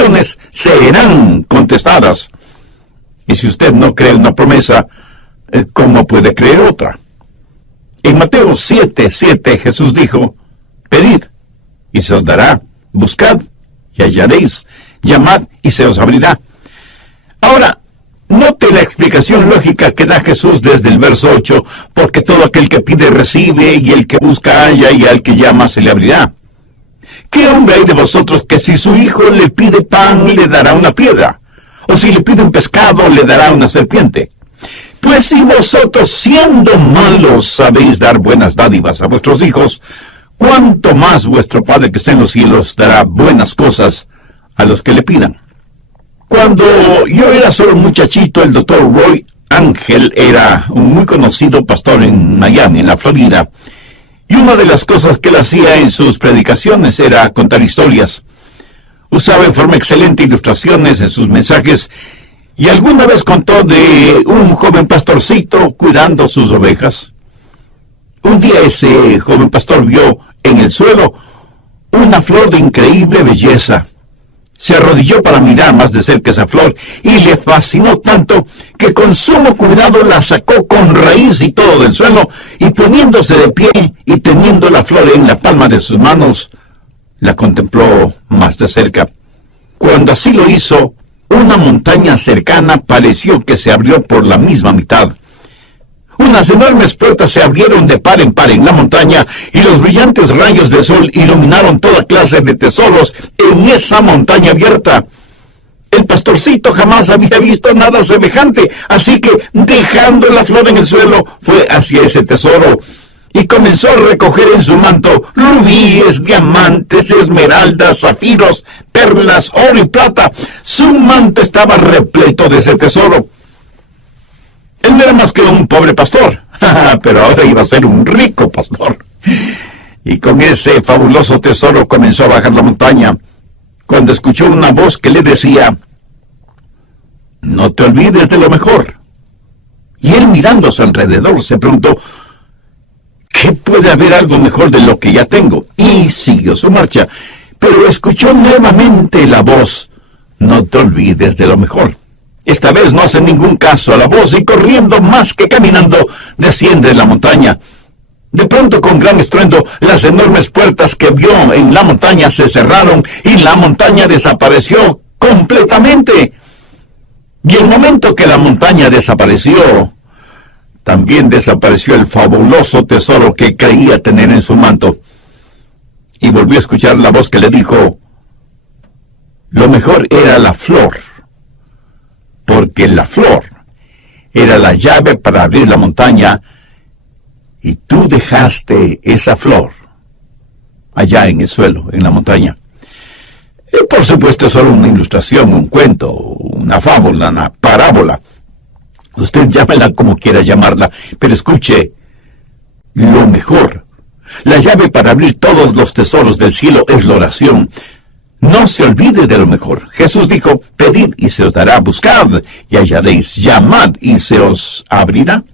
oraciones serán contestadas. Y si usted no cree una promesa, ¿cómo puede creer otra? En Mateo 7:7 Jesús dijo: pedid, y se os dará; buscad, y hallaréis; llamad, y se os abrirá. Ahora, note la explicación lógica que da Jesús desde el verso 8, porque todo aquel que pide recibe, y el que busca halla, y al que llama se le abrirá. ¿Qué hombre hay de vosotros que si su hijo le pide pan, le dará una piedra? ¿O si le pide un pescado, le dará una serpiente? Pues si vosotros, siendo malos, sabéis dar buenas dádivas a vuestros hijos, ¿cuánto más vuestro Padre que está en los cielos dará buenas cosas a los que le pidan? Cuando yo era solo un muchachito, el doctor Roy Ángel era un muy conocido pastor en Miami, en la Florida. Y una de las cosas que él hacía en sus predicaciones era contar historias. Usaba en forma excelente ilustraciones en sus mensajes, y alguna vez contó de un joven pastorcito cuidando sus ovejas. Un día ese joven pastor vio en el suelo una flor de increíble belleza. Se arrodilló para mirar más de cerca esa flor, y le fascinó tanto que con sumo cuidado la sacó con raíz y todo del suelo, y poniéndose de pie y teniendo la flor en la palma de sus manos, la contempló más de cerca. Cuando así lo hizo, una montaña cercana pareció que se abrió por la misma mitad. Unas enormes puertas se abrieron de par en par en la montaña, y los brillantes rayos del sol iluminaron toda clase de tesoros en esa montaña abierta. El pastorcito jamás había visto nada semejante, así que, dejando la flor en el suelo, fue hacia ese tesoro, y comenzó a recoger en su manto rubíes, diamantes, esmeraldas, zafiros, perlas, oro y plata. Su manto estaba repleto de ese tesoro. Él no era más que un pobre pastor, pero ahora iba a ser un rico pastor. Y con ese fabuloso tesoro comenzó a bajar la montaña, cuando escuchó una voz que le decía: no te olvides de lo mejor. Y él, mirando a su alrededor, se preguntó: ¿qué puede haber algo mejor de lo que ya tengo? Y siguió su marcha, pero escuchó nuevamente la voz: no te olvides de lo mejor. Esta vez no hace ningún caso a la voz, y corriendo más que caminando, desciende la montaña. De pronto, con gran estruendo, las enormes puertas que vio en la montaña se cerraron, y la montaña desapareció completamente. Y el momento que la montaña desapareció, también desapareció el fabuloso tesoro que creía tener en su manto. Y volvió a escuchar la voz que le dijo: lo mejor era la flor, porque la flor era la llave para abrir la montaña, y tú dejaste esa flor allá en el suelo, en la montaña. Por supuesto, es solo una ilustración, un cuento, una fábula, una parábola. Usted llámela como quiera llamarla, pero escuche, lo mejor, la llave para abrir todos los tesoros del cielo es la oración. No se olvide de lo mejor. Jesús dijo: pedid y se os dará; buscad y hallaréis; llamad y se os abrirá.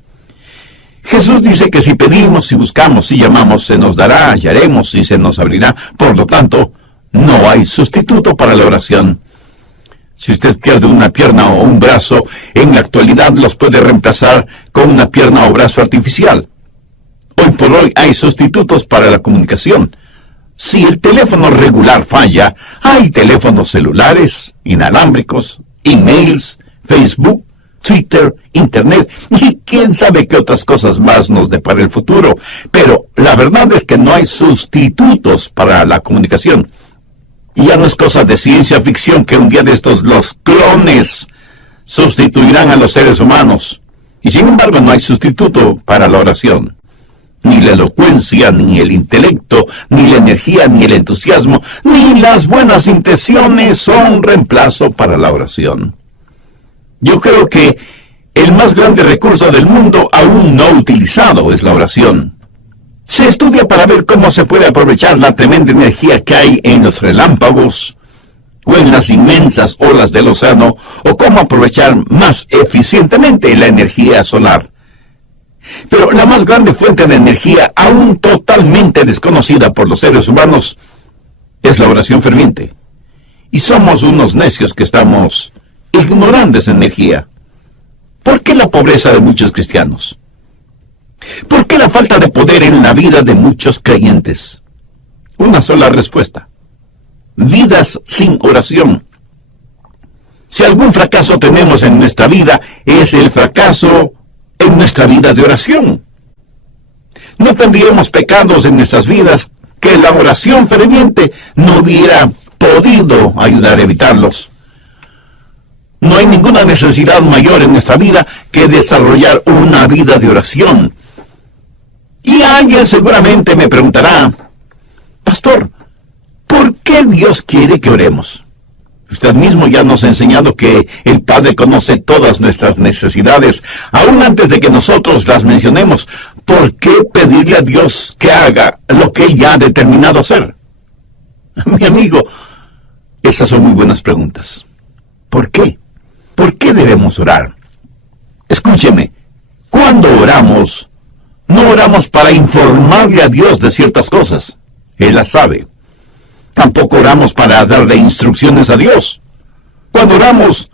Jesús dice que si pedimos, si buscamos, si llamamos, se nos dará, hallaremos y se nos abrirá. Por lo tanto, no hay sustituto para la oración. Si usted pierde una pierna o un brazo, en la actualidad los puede reemplazar con una pierna o brazo artificial. Hoy por hoy hay sustitutos para la comunicación. Si el teléfono regular falla, hay teléfonos celulares, inalámbricos, emails, Facebook, Twitter, Internet, y quién sabe qué otras cosas más nos depara el futuro. Pero la verdad es que no hay sustitutos para la comunicación. Y ya no es cosa de ciencia ficción que un día de estos los clones sustituirán a los seres humanos. Y sin embargo no hay sustituto para la oración. Ni la elocuencia, ni el intelecto, ni la energía, ni el entusiasmo, ni las buenas intenciones son reemplazo para la oración. Yo creo que el más grande recurso del mundo aún no utilizado es la oración. Se estudia para ver cómo se puede aprovechar la tremenda energía que hay en los relámpagos o en las inmensas olas del océano, o cómo aprovechar más eficientemente la energía solar. Pero la más grande fuente de energía, aún totalmente desconocida por los seres humanos, es la oración ferviente. y somos unos necios que estamos ignorando esa energía. ¿Por qué la pobreza de muchos cristianos? ¿Por qué la falta de poder en la vida de muchos creyentes? Una sola respuesta: vidas sin oración. Si algún fracaso tenemos en nuestra vida, es el fracaso en nuestra vida de oración. No tendríamos pecados en nuestras vidas que la oración ferviente no hubiera podido ayudar a evitarlos. No hay ninguna necesidad mayor en nuestra vida que desarrollar una vida de oración. Y alguien seguramente me preguntará: pastor, ¿por qué Dios quiere que oremos? Usted mismo ya nos ha enseñado que el Padre conoce todas nuestras necesidades, aún antes de que nosotros las mencionemos. ¿Por qué pedirle a Dios que haga lo que Él ya ha determinado hacer? Mi amigo, esas son muy buenas preguntas. ¿Por qué? ¿Por qué debemos orar? Escúcheme, cuando oramos, no oramos para informarle a Dios de ciertas cosas. Él las sabe. Tampoco oramos para darle instrucciones a Dios. Cuando oramos,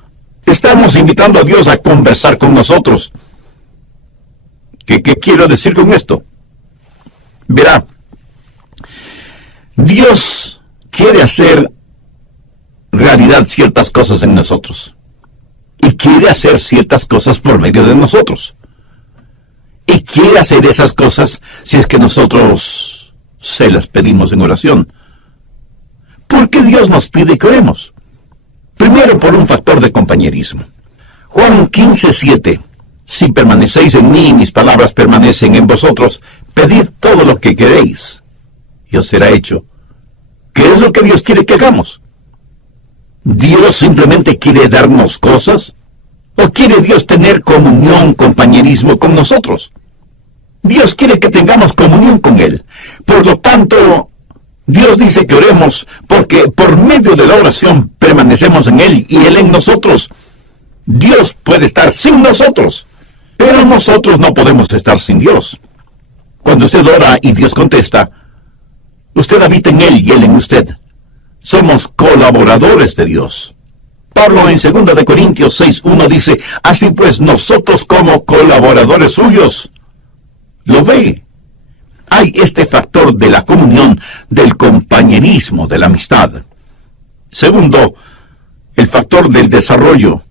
estamos invitando a Dios a conversar con nosotros. ¿Qué quiero decir con esto? Verá, Dios quiere hacer realidad ciertas cosas en nosotros. Y quiere hacer ciertas cosas por medio de nosotros. Y quiere hacer esas cosas si es que nosotros se las pedimos en oración. ¿Por qué Dios nos pide que oremos? Primero, por un factor de compañerismo. Juan 15:7. Si permanecéis en mí y mis palabras permanecen en vosotros, pedid todo lo que queréis y os será hecho. ¿Qué es lo que Dios quiere que hagamos? ¿Dios simplemente quiere darnos cosas? ¿O quiere Dios tener comunión, compañerismo con nosotros? Dios quiere que tengamos comunión con Él. Por lo tanto, Dios dice que oremos porque por medio de la oración permanecemos en Él y Él en nosotros. Dios puede estar sin nosotros, pero nosotros no podemos estar sin Dios. Cuando usted ora y Dios contesta, usted habita en Él y Él en usted. Somos colaboradores de Dios. Pablo en 2 de Corintios 6:1 dice: así pues nosotros como colaboradores suyos. ¿Lo ve? Hay este factor de la comunión, del compañerismo, de la amistad. Segundo, el factor del desarrollo.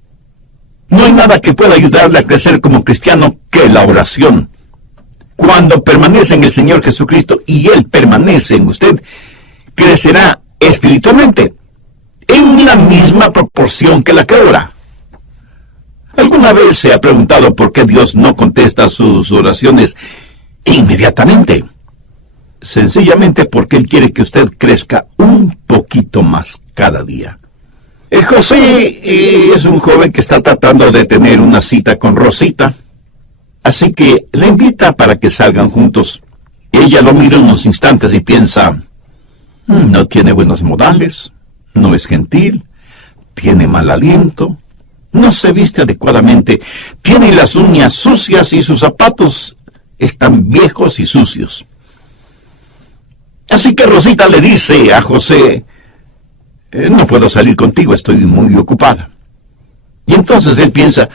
No hay nada que pueda ayudarle a crecer como cristiano que la oración. Cuando permanece en el Señor Jesucristo y Él permanece en usted, crecerá espiritualmente en la misma proporción que la que ora. ¿Alguna vez se ha preguntado por qué Dios no contesta sus oraciones inmediatamente? Sencillamente porque Él quiere que usted crezca un poquito más cada día. José es un joven que está tratando de tener una cita con Rosita, así que le invita para que salgan juntos. Ella lo mira unos instantes y piensa: no tiene buenos modales, no es gentil, tiene mal aliento, no se viste adecuadamente, tiene las uñas sucias y sus zapatos están viejos y sucios. Así que Rosita le dice a José: no puedo salir contigo, estoy muy ocupada. Y entonces él piensa: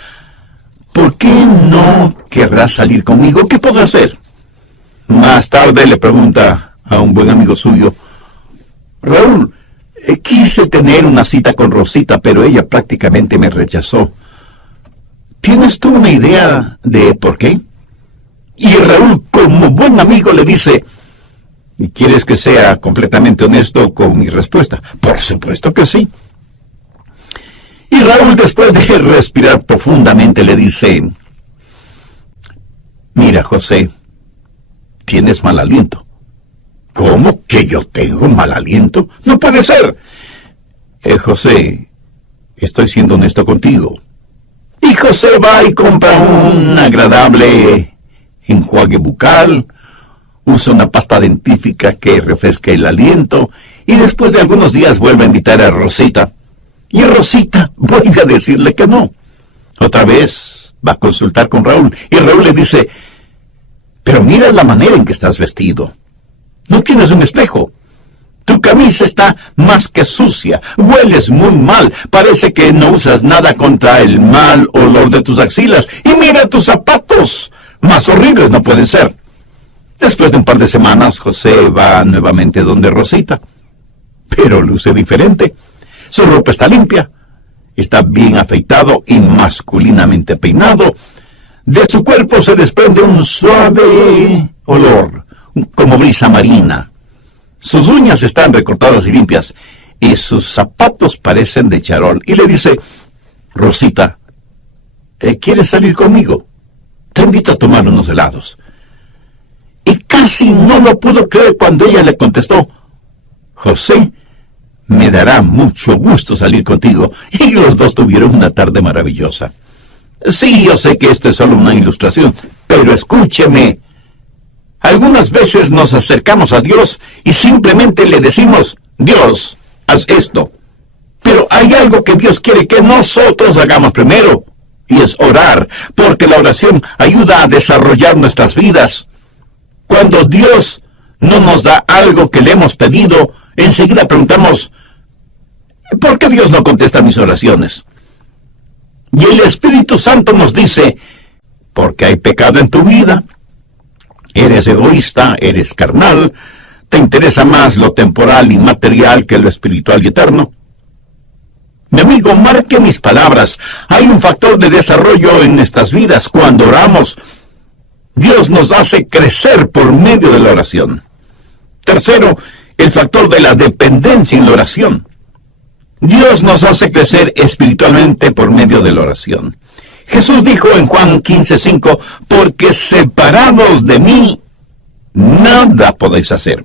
¿por qué no querrás salir conmigo? ¿Qué puedo hacer? Más tarde le pregunta a un buen amigo suyo: Raúl, quise tener una cita con Rosita, pero ella prácticamente me rechazó. ¿Tienes tú una idea de por qué? Y Raúl, como buen amigo, le dice: ¿y quieres que sea completamente honesto con mi respuesta? Por supuesto que sí. Y Raúl, después de respirar profundamente, le dice: mira, José, tienes mal aliento. ¿Cómo que yo tengo mal aliento? No puede ser. José, estoy siendo honesto contigo. Y José va y compra un agradable enjuague bucal, usa una pasta dentífrica que refresca el aliento, y después de algunos días vuelve a invitar a Rosita. Y Rosita vuelve a decirle que no. Otra vez va a consultar con Raúl, y Raúl le dice: pero mira la manera en que estás vestido. No tienes un espejo. Tu camisa está más que sucia, hueles muy mal, parece que no usas nada contra el mal olor de tus axilas. Y mira tus zapatos, más horribles no pueden ser. Después de un par de semanas, José va nuevamente donde Rosita, pero luce diferente. Su ropa está limpia, está bien afeitado y masculinamente peinado. De su cuerpo se desprende un suave olor, como brisa marina. Sus uñas están recortadas y limpias, y sus zapatos parecen de charol. Y le dice: Rosita, ¿quieres salir conmigo? Te invito a tomar unos helados. Y casi no lo pudo creer cuando ella le contestó: José, me dará mucho gusto salir contigo. Y los dos tuvieron una tarde maravillosa. Sí, yo sé que esto es solo una ilustración, pero escúcheme. Algunas veces nos acercamos a Dios y simplemente le decimos: Dios, haz esto. Pero hay algo que Dios quiere que nosotros hagamos primero, y es orar, porque la oración ayuda a desarrollar nuestras vidas. Cuando Dios no nos da algo que le hemos pedido, enseguida preguntamos: ¿por qué Dios no contesta mis oraciones? Y el Espíritu Santo nos dice: porque hay pecado en tu vida. Eres egoísta, eres carnal, te interesa más lo temporal y material que lo espiritual y eterno. Mi amigo, marque mis palabras. Hay un factor de desarrollo en nuestras vidas. Cuando oramos, Dios nos hace crecer por medio de la oración. Tercero, el factor de la dependencia en la oración. Dios nos hace crecer espiritualmente por medio de la oración. Jesús dijo en Juan 15:5, porque separados de mí, nada podéis hacer.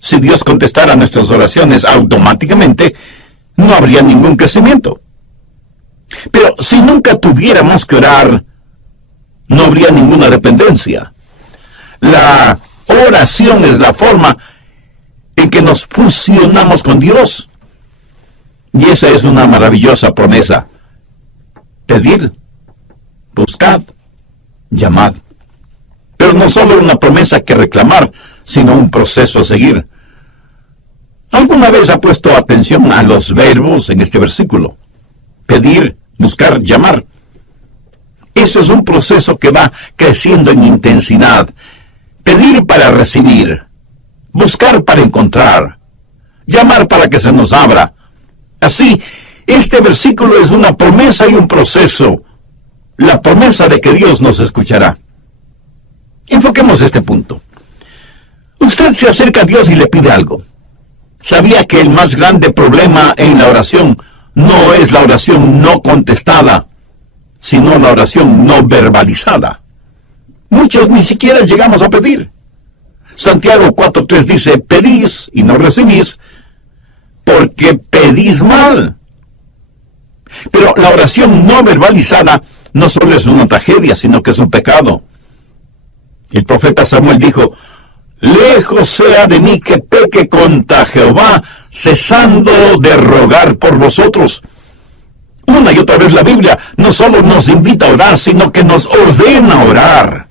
Si Dios contestara nuestras oraciones automáticamente, no habría ningún crecimiento. Pero si nunca tuviéramos que orar, no habría ninguna dependencia. La oración es la forma en que nos fusionamos con Dios. Y esa es una maravillosa promesa. Pedir, buscad, llamad. Pero no solo una promesa que reclamar, sino un proceso a seguir. ¿Alguna vez ha puesto atención a los verbos en este versículo? Pedir, buscar, llamar. Eso es un proceso que va creciendo en intensidad. Pedir para recibir, buscar para encontrar, llamar para que se nos abra. Así, este versículo es una promesa y un proceso. La promesa de que Dios nos escuchará. Enfoquemos este punto. Usted se acerca a Dios y le pide algo. ¿Sabía que el más grande problema en la oración no es la oración no contestada, sino la oración no verbalizada? Muchos ni siquiera llegamos a pedir. Santiago 4:3 dice: pedís y no recibís, porque pedís mal. Pero la oración no verbalizada no solo es una tragedia, sino que es un pecado. El profeta Samuel dijo: lejos sea de mí que peque contra Jehová, cesando de rogar por vosotros. Una y otra vez la Biblia no solo nos invita a orar, sino que nos ordena orar.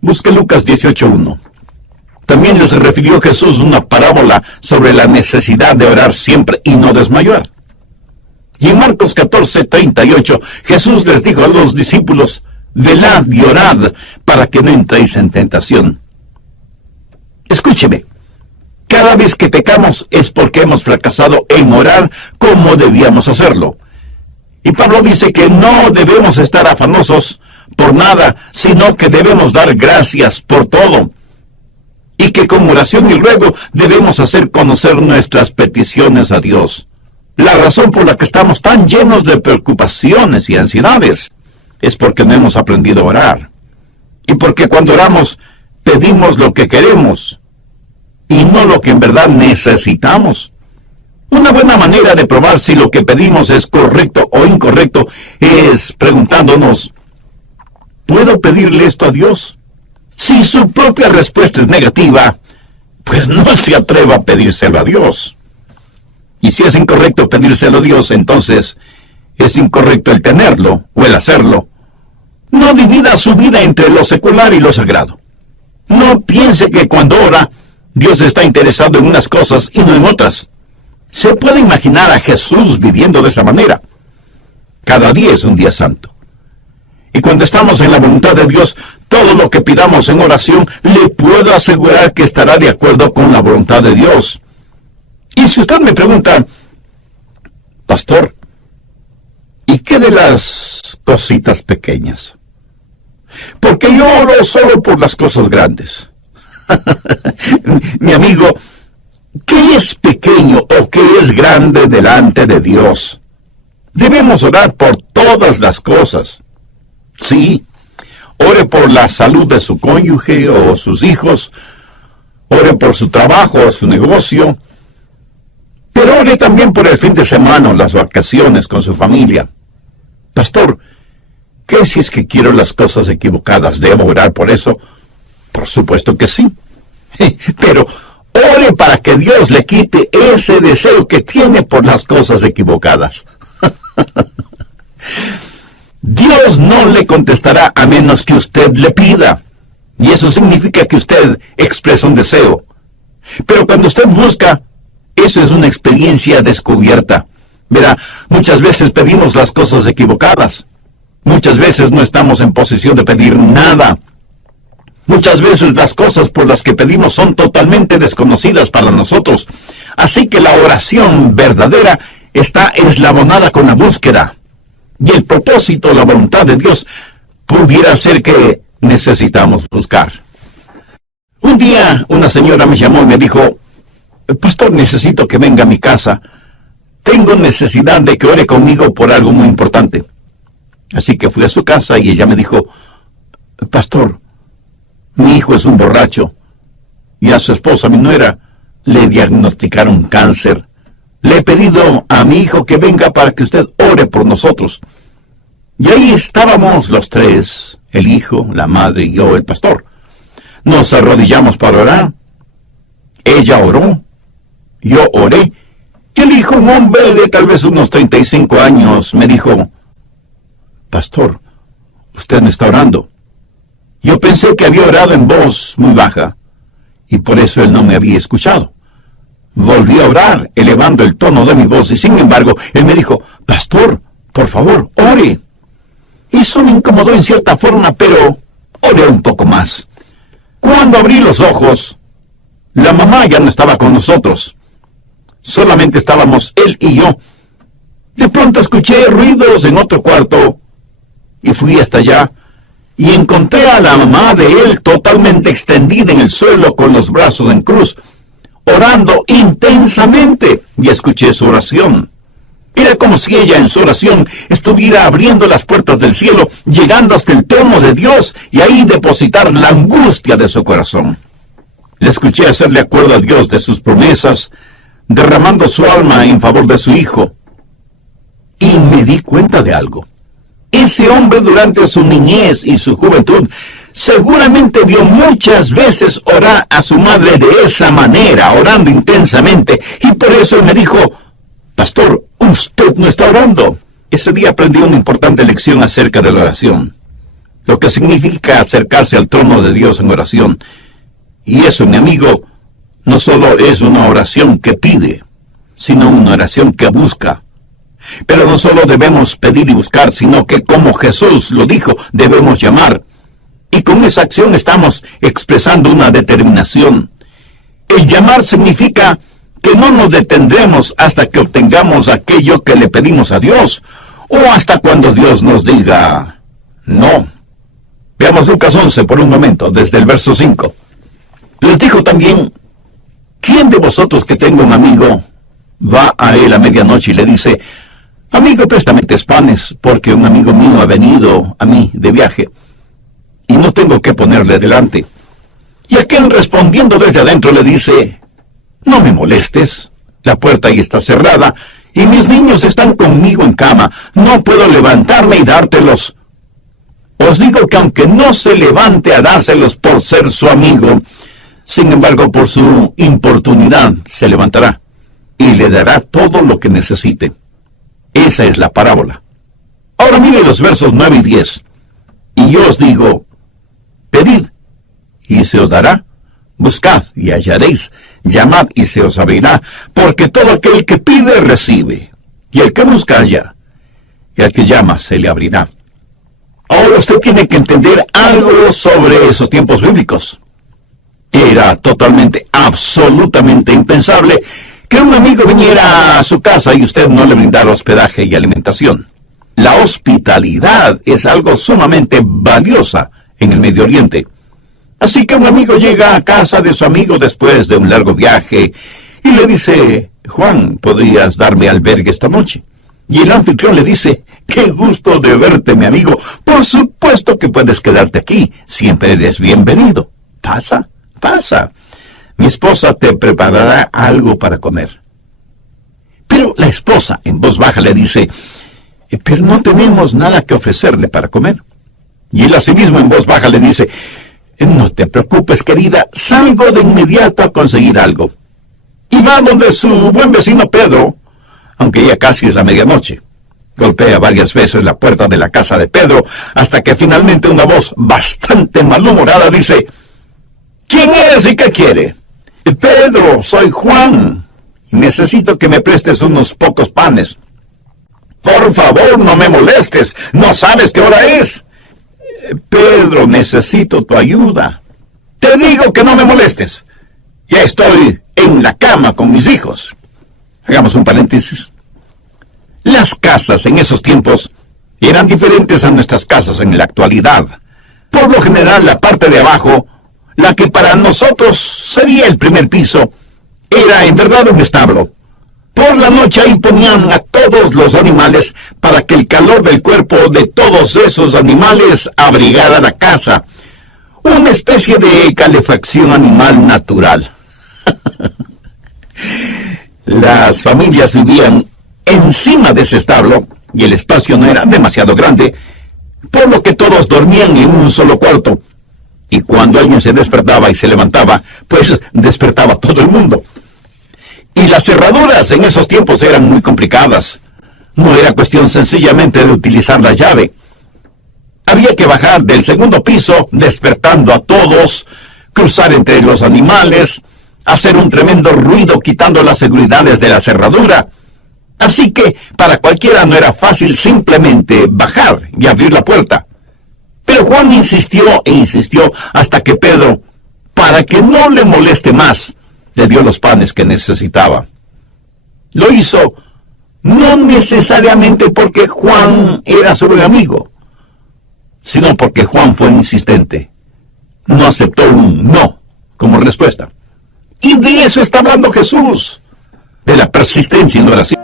Busque Lucas 18:1. También les refirió Jesús una parábola sobre la necesidad de orar siempre y no desmayar. Y en Marcos 14:38, Jesús les dijo a los discípulos: velad y orad para que no entréis en tentación. Escúcheme, cada vez que pecamos es porque hemos fracasado en orar como debíamos hacerlo. Y Pablo dice que no debemos estar afanosos por nada, sino que debemos dar gracias por todo. Y que con oración y ruego debemos hacer conocer nuestras peticiones a Dios. La razón por la que estamos tan llenos de preocupaciones y ansiedades es porque no hemos aprendido a orar. Y porque cuando oramos, pedimos lo que queremos y no lo que en verdad necesitamos. Una buena manera de probar si lo que pedimos es correcto o incorrecto es preguntándonos: ¿puedo pedirle esto a Dios? Si su propia respuesta es negativa, pues no se atreva a pedírselo a Dios. Y si es incorrecto pedírselo a Dios, entonces es incorrecto el tenerlo o el hacerlo. No divida su vida entre lo secular y lo sagrado. No piense que cuando ora Dios está interesado en unas cosas y no en otras. Se puede imaginar a Jesús viviendo de esa manera. Cada día es un día santo. Y cuando estamos en la voluntad de Dios, todo lo que pidamos en oración, le puedo asegurar que estará de acuerdo con la voluntad de Dios. Y si usted me pregunta, pastor, ¿y qué de las cositas pequeñas? Porque yo oro solo por las cosas grandes. Mi amigo, ¿qué es pequeño o qué es grande delante de Dios? Debemos orar por todas las cosas. Sí, ore por la salud de su cónyuge o sus hijos, ore por su trabajo o su negocio, pero ore también por el fin de semana o las vacaciones con su familia. Pastor, ¿qué si es que quiero las cosas equivocadas? ¿Debo orar por eso? Por supuesto que sí. Pero ore para que Dios le quite ese deseo que tiene por las cosas equivocadas. Dios no le contestará a menos que usted le pida. Y eso significa que usted expresa un deseo. Pero cuando usted busca, eso es una experiencia descubierta. Verá, muchas veces pedimos las cosas equivocadas. Muchas veces no estamos en posición de pedir nada. Muchas veces las cosas por las que pedimos son totalmente desconocidas para nosotros. Así que la oración verdadera está eslabonada con la búsqueda. Y el propósito, la voluntad de Dios, pudiera ser que necesitamos buscar. Un día una señora me llamó y me dijo, pastor, necesito que venga a mi casa. Tengo necesidad de que ore conmigo por algo muy importante. Así que fui a su casa y ella me dijo, pastor, mi hijo es un borracho y a su esposa, mi nuera, le diagnosticaron cáncer. Le he pedido a mi hijo que venga para que usted ore por nosotros. Y ahí estábamos los tres, el hijo, la madre y yo, el pastor. Nos arrodillamos para orar. Ella oró, yo oré. Y el hijo, un hombre de tal vez unos 35 años, me dijo, pastor, usted me está orando. Yo pensé que había orado en voz muy baja, y por eso él no me había escuchado. Volví a orar, elevando el tono de mi voz, y sin embargo, él me dijo, pastor, por favor, ore. Y eso me incomodó en cierta forma, pero oré un poco más. Cuando abrí los ojos, la mamá ya no estaba con nosotros. Solamente estábamos él y yo. De pronto escuché ruidos en otro cuarto, y fui hasta allá, y encontré a la mamá de él totalmente extendida en el suelo con los brazos en cruz, orando intensamente, y escuché su oración. Era como si ella en su oración estuviera abriendo las puertas del cielo, llegando hasta el trono de Dios, y ahí depositar la angustia de su corazón. Le escuché hacerle acuerdo a Dios de sus promesas, derramando su alma en favor de su hijo. Y me di cuenta de algo. Ese hombre durante su niñez y su juventud seguramente vio muchas veces orar a su madre de esa manera, orando intensamente, y por eso él me dijo, pastor, usted no está orando. Ese día aprendí una importante lección acerca de la oración, lo que significa acercarse al trono de Dios en oración. Y eso, mi amigo, no solo es una oración que pide, sino una oración que busca. Pero no solo debemos pedir y buscar, sino que, como Jesús lo dijo, debemos llamar. Y con esa acción estamos expresando una determinación. El llamar significa que no nos detendremos hasta que obtengamos aquello que le pedimos a Dios, o hasta cuando Dios nos diga no. Veamos Lucas 11 por un momento, desde el verso 5. Les dijo también, ¿quién de vosotros que tenga un amigo va a él a medianoche y le dice, amigo, préstame 3 panes, porque un amigo mío ha venido a mí de viaje, y no tengo que ponerle delante? Y aquel respondiendo desde adentro le dice, no me molestes, la puerta ahí está cerrada, y mis niños están conmigo en cama, no puedo levantarme y dártelos. Os digo que aunque no se levante a dárselos por ser su amigo, sin embargo por su importunidad se levantará, y le dará todo lo que necesite. Esa es la parábola. Ahora mire los versos 9 y 10. Y yo os digo, pedid, y se os dará, Buscad y hallaréis, llamad y se os abrirá, porque todo aquel que pide recibe, y el que busca halla, y al que llama se le abrirá. Ahora usted tiene que entender algo sobre esos tiempos bíblicos. Era totalmente, absolutamente impensable que un amigo viniera a su casa y usted no le brindara hospedaje y alimentación. La hospitalidad es algo sumamente valiosa en el Medio Oriente. Así que un amigo llega a casa de su amigo después de un largo viaje y le dice: Juan, ¿podrías darme albergue esta noche? Y el anfitrión le dice: qué gusto de verte, mi amigo. Por supuesto que puedes quedarte aquí. Siempre eres bienvenido. Pasa. Mi esposa te preparará algo para comer. Pero la esposa, en voz baja, le dice: pero no tenemos nada que ofrecerle para comer. Y él asimismo, en voz baja, le dice: no te preocupes, querida, salgo de inmediato a conseguir algo. Y va donde su buen vecino Pedro, aunque ya casi es la medianoche. Golpea varias veces la puerta de la casa de Pedro, hasta que finalmente una voz bastante malhumorada dice: ¿quién es y qué quiere? Pedro, soy Juan, y necesito que me prestes unos pocos panes. Por favor, no me molestes, ¿no sabes qué hora es? Pedro, necesito tu ayuda. Te digo que no me molestes. Ya estoy en la cama con mis hijos. Hagamos un paréntesis. Las casas en esos tiempos eran diferentes a nuestras casas en la actualidad. Por lo general, la parte de abajo, la que para nosotros sería el primer piso, era en verdad un establo. Por la noche ahí ponían a todos los animales para que el calor del cuerpo de todos esos animales abrigara la casa. Una especie de calefacción animal natural. Las familias vivían encima de ese establo y el espacio no era demasiado grande, por lo que todos dormían en un solo cuarto. Y cuando alguien se despertaba y se levantaba, pues despertaba todo el mundo. Y las cerraduras en esos tiempos eran muy complicadas. No era cuestión sencillamente de utilizar la llave. Había que bajar del segundo piso, despertando a todos, cruzar entre los animales, hacer un tremendo ruido quitando las seguridades de la cerradura. Así que para cualquiera no era fácil simplemente bajar y abrir la puerta. Pero Juan insistió e insistió hasta que Pedro, para que no le moleste más, le dio los panes que necesitaba. Lo hizo no necesariamente porque Juan era su buen amigo, sino porque Juan fue insistente. No aceptó un no como respuesta. Y de eso está hablando Jesús, de la persistencia en la oración.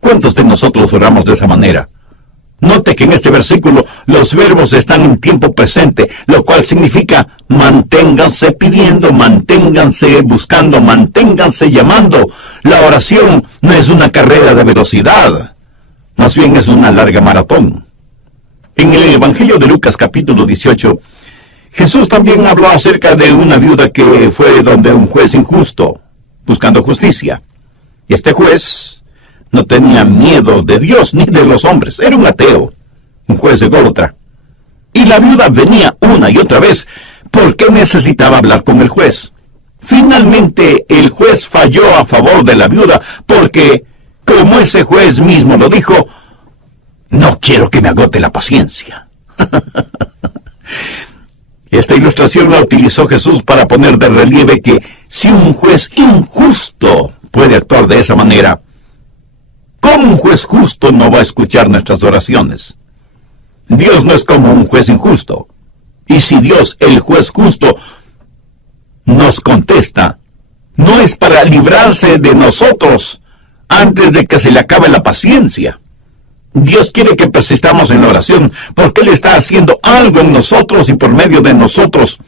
¿Cuántos de nosotros oramos de esa manera? Note que en este versículo los verbos están en tiempo presente, lo cual significa manténganse pidiendo, manténganse buscando, manténganse llamando. La oración no es una carrera de velocidad, más bien es una larga maratón. En el Evangelio de Lucas capítulo 18, Jesús también habló acerca de una viuda que fue donde un juez injusto, buscando justicia. Y este juez no tenía miedo de Dios ni de los hombres. Era un ateo, un juez ególatra. Y la viuda venía una y otra vez porque necesitaba hablar con el juez. Finalmente el juez falló a favor de la viuda porque, como ese juez mismo lo dijo, no quiero que me agote la paciencia. Esta ilustración la utilizó Jesús para poner de relieve que si un juez injusto puede actuar de esa manera, ¿cómo un juez justo no va a escuchar nuestras oraciones? Dios no es como un juez injusto. Y si Dios, el juez justo, nos contesta, no es para librarse de nosotros antes de que se le acabe la paciencia. Dios quiere que persistamos en la oración porque Él está haciendo algo en nosotros y por medio de nosotros.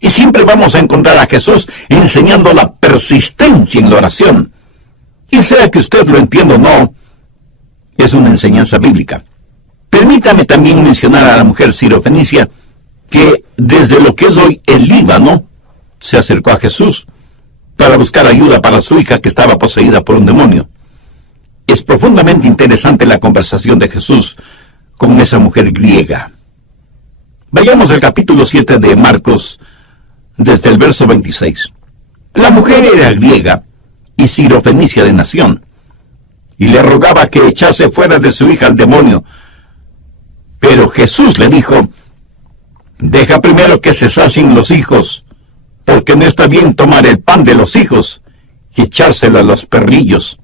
Y siempre vamos a encontrar a Jesús enseñando la persistencia en la oración. Y sea que usted lo entienda o no, es una enseñanza bíblica. Permítame también mencionar a la mujer sirofenicia que desde lo que es hoy el Líbano se acercó a Jesús para buscar ayuda para su hija que estaba poseída por un demonio. Es profundamente interesante la conversación de Jesús con esa mujer griega. Vayamos al capítulo 7 de Marcos, desde el verso 26. La mujer era griega y sirofenicia de nación, y le rogaba que echase fuera de su hija al demonio. Pero Jesús le dijo, deja primero que se sacien los hijos, porque no está bien tomar el pan de los hijos y echárselo a los perrillos.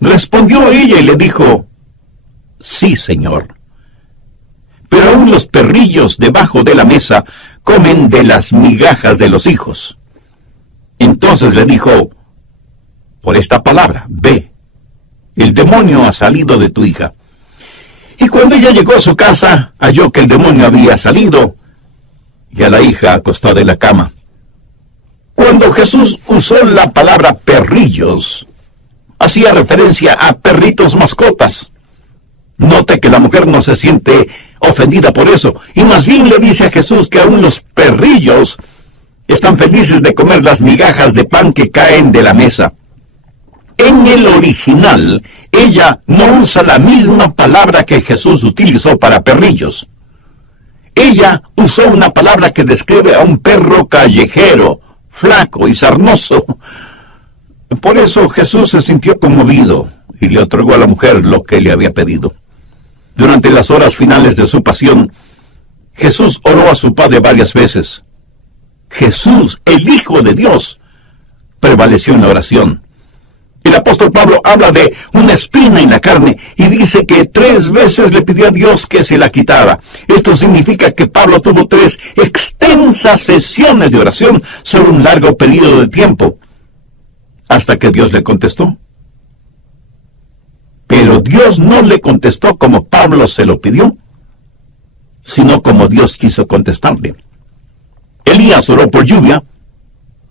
Respondió ella y le dijo, sí, Señor. Pero aún los perrillos debajo de la mesa comen de las migajas de los hijos. Entonces le dijo, por esta palabra, ve, el demonio ha salido de tu hija. Y cuando ella llegó a su casa, halló que el demonio había salido y a la hija acostada en la cama. Cuando Jesús usó la palabra perrillos, hacía referencia a perritos mascotas. Note que la mujer no se siente ofendida por eso, y más bien le dice a Jesús que aún los perrillos están felices de comer las migajas de pan que caen de la mesa. En el original, ella no usa la misma palabra que Jesús utilizó para perrillos. Ella usó una palabra que describe a un perro callejero, flaco y sarnoso. Por eso Jesús se sintió conmovido y le otorgó a la mujer lo que le había pedido. Durante las horas finales de su pasión, Jesús oró a su Padre varias veces. Jesús, el Hijo de Dios, prevaleció en la oración. El apóstol Pablo habla de una espina en la carne y dice que 3 veces le pidió a Dios que se la quitara. Esto significa que Pablo tuvo 3 extensas sesiones de oración sobre un largo periodo de tiempo, hasta que Dios le contestó. Pero Dios no le contestó como Pablo se lo pidió, sino como Dios quiso contestarle. Elías oró por lluvia,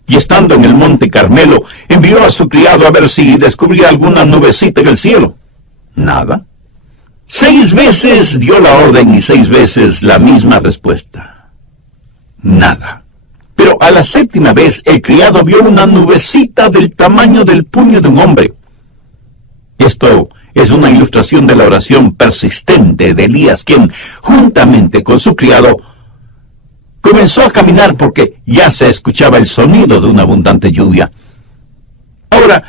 y estando en el monte Carmelo, envió a su criado a ver si descubría alguna nubecita en el cielo. Nada. 6 veces dio la orden y 6 veces la misma respuesta. Nada. Pero a la 7ª vez el criado vio una nubecita del tamaño del puño de un hombre. Esto es una ilustración de la oración persistente de Elías, quien, juntamente con su criado, comenzó a caminar porque ya se escuchaba el sonido de una abundante lluvia. Ahora,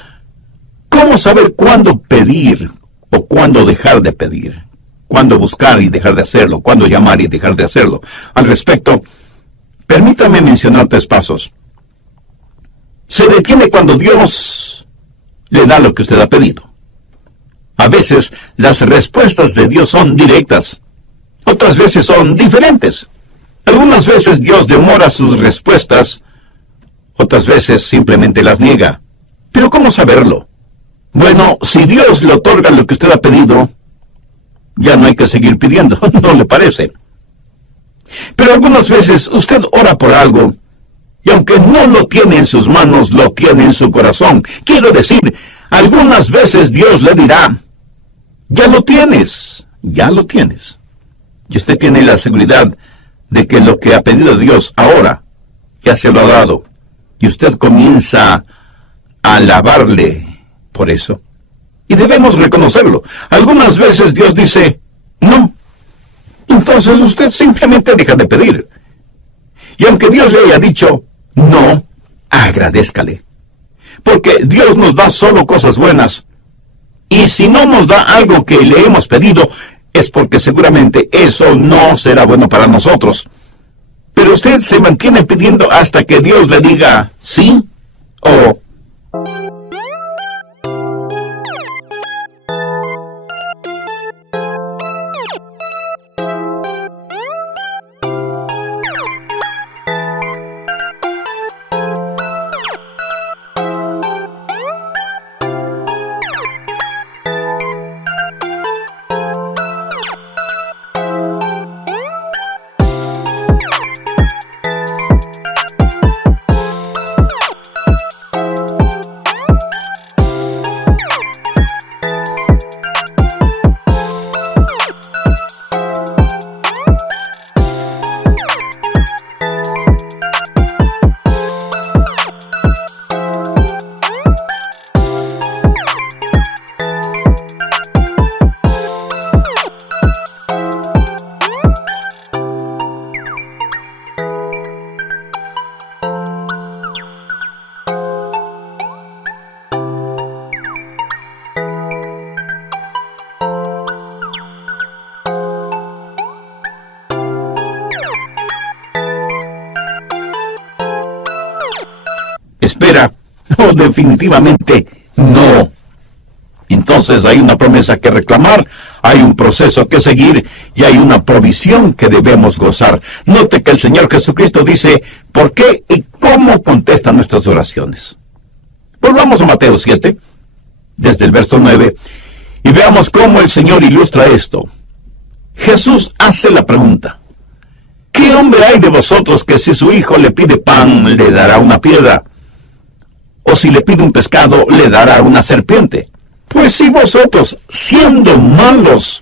¿cómo saber cuándo pedir o cuándo dejar de pedir? ¿Cuándo buscar y dejar de hacerlo? ¿Cuándo llamar y dejar de hacerlo? Al respecto, permítame mencionar 3 pasos. Se detiene cuando Dios le da lo que usted ha pedido. A veces las respuestas de Dios son directas, otras veces son diferentes. Algunas veces Dios demora sus respuestas, otras veces simplemente las niega. ¿Pero cómo saberlo? Bueno, si Dios le otorga lo que usted ha pedido, ya no hay que seguir pidiendo, ¿no le parece? Pero algunas veces usted ora por algo, y aunque no lo tiene en sus manos, lo tiene en su corazón. Quiero decir, algunas veces Dios le dirá, ya lo tienes. Y usted tiene la seguridad de que lo que ha pedido Dios ahora ya se lo ha dado, y usted comienza a alabarle por eso. Y debemos reconocerlo. Algunas veces Dios dice, no. Entonces usted simplemente deja de pedir. Y aunque Dios le haya dicho, no, agradézcale. Porque Dios nos da solo cosas buenas. Y si no nos da algo que le hemos pedido, es porque seguramente eso no será bueno para nosotros. Pero usted se mantiene pidiendo hasta que Dios le diga sí o... Espera, o definitivamente no. Entonces hay una promesa que reclamar, hay un proceso que seguir y hay una provisión que debemos gozar. Note que el Señor Jesucristo dice por qué y cómo contesta nuestras oraciones. Volvamos a Mateo 7, desde el verso 9, y veamos cómo el Señor ilustra esto. Jesús hace la pregunta: ¿qué hombre hay de vosotros que si su hijo le pide pan, le dará una piedra? ¿O si le pide un pescado, le dará una serpiente? Pues si vosotros, siendo malos,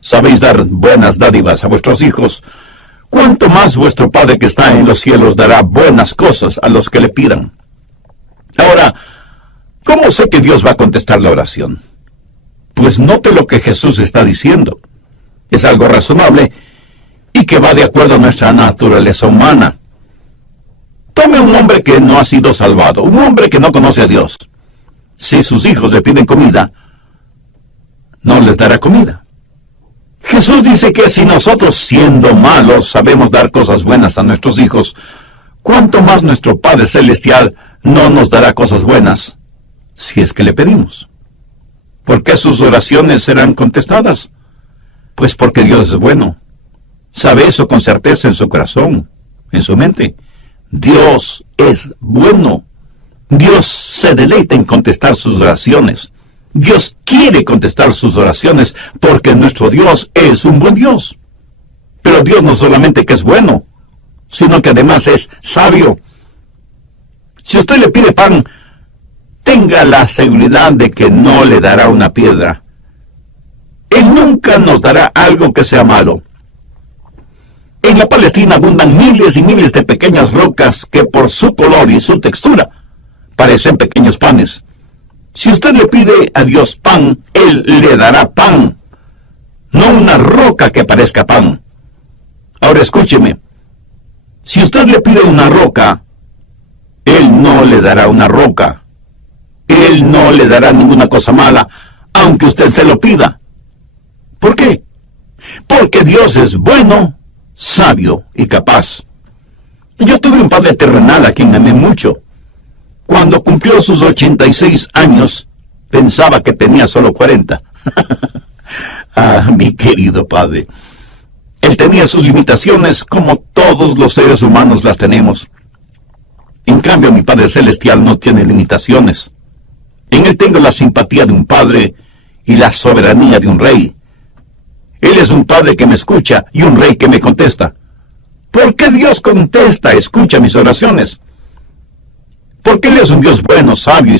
sabéis dar buenas dádivas a vuestros hijos, ¿cuánto más vuestro Padre que está en los cielos dará buenas cosas a los que le pidan? Ahora, ¿cómo sé que Dios va a contestar la oración? Pues note lo que Jesús está diciendo. Es algo razonable y que va de acuerdo a nuestra naturaleza humana. Tome un hombre que no ha sido salvado, un hombre que no conoce a Dios. Si sus hijos le piden comida, no les dará comida. Jesús dice que si nosotros, siendo malos, sabemos dar cosas buenas a nuestros hijos, ¿cuánto más nuestro Padre Celestial no nos dará cosas buenas si es que le pedimos? ¿Por qué sus oraciones serán contestadas? Pues porque Dios es bueno. Sabe eso con certeza en su corazón, en su mente. Dios es bueno. Dios se deleita en contestar sus oraciones. Dios quiere contestar sus oraciones porque nuestro Dios es un buen Dios. Pero Dios no solamente que es bueno, sino que además es sabio. Si usted le pide pan, tenga la seguridad de que no le dará una piedra. Él nunca nos dará algo que sea malo. En la Palestina abundan miles y miles de pequeñas rocas que por su color y su textura parecen pequeños panes. Si usted le pide a Dios pan, Él le dará pan, no una roca que parezca pan. Ahora escúcheme, si usted le pide una roca, Él no le dará una roca. Él no le dará ninguna cosa mala, aunque usted se lo pida. ¿Por qué? Porque Dios es bueno, sabio y capaz. Yo tuve un padre terrenal a quien amé mucho. Cuando cumplió sus 86 años, pensaba que tenía solo 40. Ah, mi querido padre. Él tenía sus limitaciones como todos los seres humanos las tenemos. En cambio, mi Padre Celestial no tiene limitaciones. En Él tengo la simpatía de un padre y la soberanía de un rey. Él es un padre que me escucha y un rey que me contesta. ¿Por qué Dios contesta, escucha mis oraciones? Porque Él es un Dios bueno, sabio y